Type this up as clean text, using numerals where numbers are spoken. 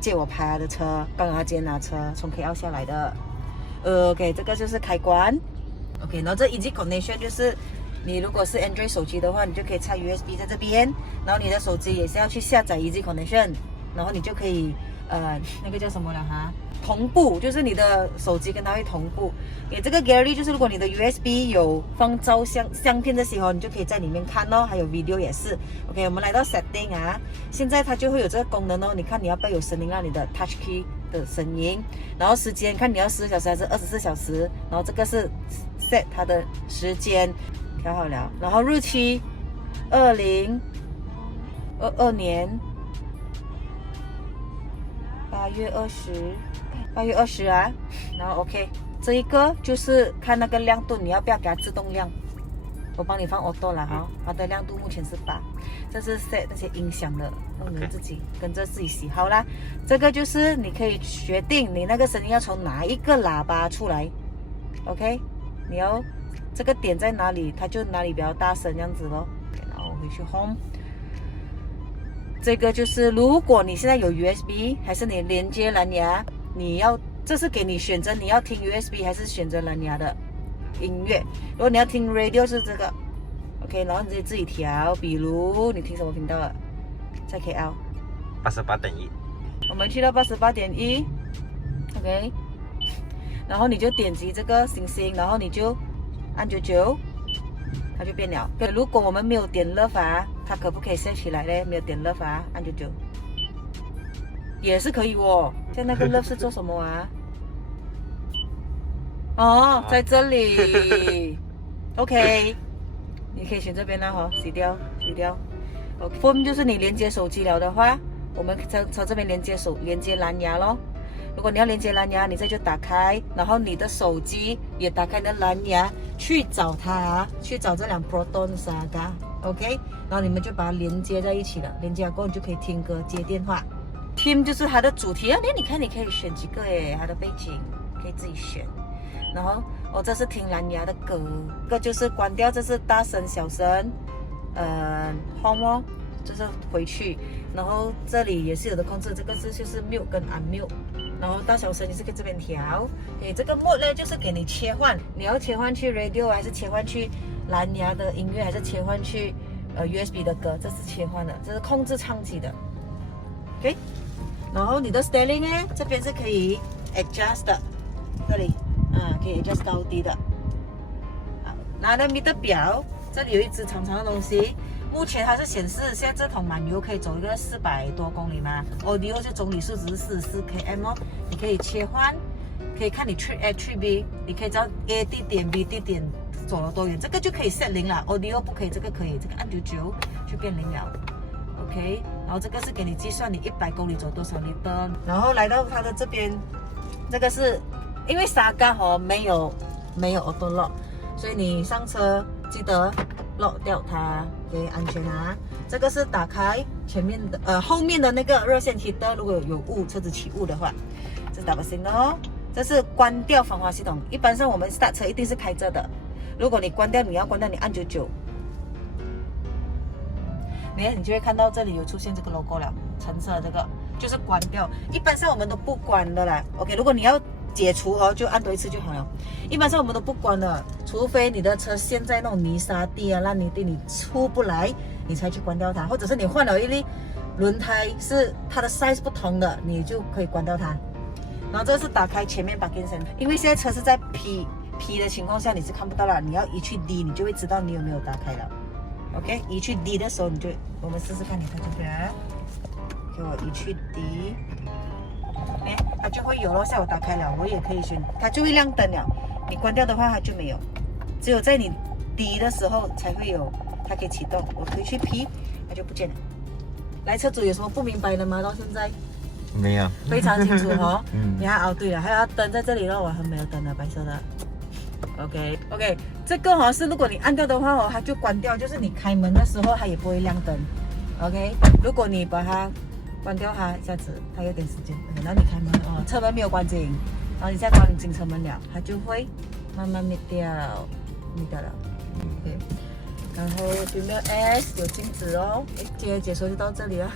借我拍他的车，刚刚他今天拿车从 KL 下来的。OK， 这个就是开关。OK， 然后这 Easy Connection 就是你如果是 Android 手机的话，你就可以插 USB 在这边，然后你的手机也是要去下载 Easy Connection， 然后你就可以那个叫什么了哈？同步，就是你的手机跟它会同步。给这个 Gallery 就是如果你的 USB 有放照相片这些哦，你就可以在里面看哦，还有 video 也是。OK， 我们来到 Setting 啊，现在它就会有这个功能哦。你看你要不要有声音，让你的 Touch Key 的声音，然后时间看你要14小时还是24小时，然后这个是 set 它的时间，调好了，然后日期2022年8月20啊，然后 OK， 这一个就是看那个亮度，你要不要给它自动亮？我帮你放 auto 了哈，它的亮度目前是8，这是 set 那些音响的，你们自己跟着自己喜好啦。这个就是你可以决定你那个声音要从哪一个喇叭出来 ，OK？ 你要这个点在哪里，它就哪里比较大声这样子咯。然后回去 Home。这个就是如果你现在有 USB 还是你连接蓝牙，这是给你选择你要听 USB 还是选择蓝牙的音乐。如果你要听 radio 是这个 OK， 然后你自己调，比如你听什么频道了，在 KL 88.1，我们去到88.1 OK， 然后你就点击这个星星，然后你就按99，它就变了。如果我们没有点 love 啊，它可不可以 set 起来呢？没有点 love 啊，按99也是可以哦。现在那个 love 是做什么啊？哦，在这里。OK， 你可以选这边啦哈，洗掉。OK，Phone 就是你连接手机了的话，我们从这边连接蓝牙咯。如果你要连接蓝牙，你这就打开，然后你的手机也打开你的蓝牙，去找它，去找这辆 Proton Saga，OK， 然后你们就把它连接在一起了。连接了过后，你就可以听歌、接电话。Theme 就是它的主题啊，你看你可以选几个诶，它的背景可以自己选。然后这是听蓝牙的歌，这个就是关掉，这是大声、小声，Home 哦，就是回去。然后这里也是有的控制，这个就是 mute 跟 unmute。然后大小声你是可以这边调，这个 mode 呢就是给你切换，你要切换去 radio 还是切换去蓝牙的音乐，还是切换去USB 的歌，这是切换的，这是控制唱机的 ，OK。然后你的 styling 呢，这边是可以 adjust 的，这里可以 adjust 高低的。拿了你的表，这里有一支长长的东西。目前它是显示现在这桶满油可以走一个400多公里嘛 ，Audio 就总里数值是44 km 哦，你可以切换，可以看你 trip A、trip B， 你可以知道 A 地点 B 地点走了多远，这个就可以 set 0了 ，Audio 不可以，这个可以，这个按99就变0了 ，OK， 然后这个是给你计算你100公里走多少里的，然后来到它的这边，这个是因为Saga没有 Auto Lock， 所以你上车记得 lock 掉它。给安全啊！这个是打开前面的后面的那个热线heater，如果有车子起雾的话，这是打个信哦。这是关掉防滑系统，一般上我们 start 车一定是开着的。如果你关掉，你按99，你就会看到这里有出现这个 logo 了，橙色的这个就是关掉。一般上我们都不关的啦。OK， 如果你要解除就按多一次就好了。一般上我们都不关的，除非你的车陷在那种泥沙地啊、烂泥地，你出不来，你才去关掉它。或者是你换了一粒轮胎，是它的 size 不同的，你就可以关掉它。然后这个是打开前面 parking sensor， 因为现在车是在 P 的情况下你是看不到了，你要移去 D， 你就会知道你有没有打开了。OK， 移去 D 的时候，我们试试看，你看这边，给我移去 D。它就会有咯，下午打开了，我也可以选，它就会亮灯了。你关掉的话，它就没有，只有在你低的时候才会有，它可以启动。我可以去 P， 它就不见了。来，车主有什么不明白的吗？到现在没有，非常清楚哦。你看对了，还有灯在这里咯，我还没有灯的，白色的。OK， 这个是如果你按掉的话它就关掉，就是你开门的时候它也不会亮灯。OK， 如果你把它关掉它，这样子它有点时间，然后你开门车门没有关紧，然后你再关紧车门了，它就会慢慢灭掉了。OK， 然后Premier S 有镜子哦。今天解说就到这里了。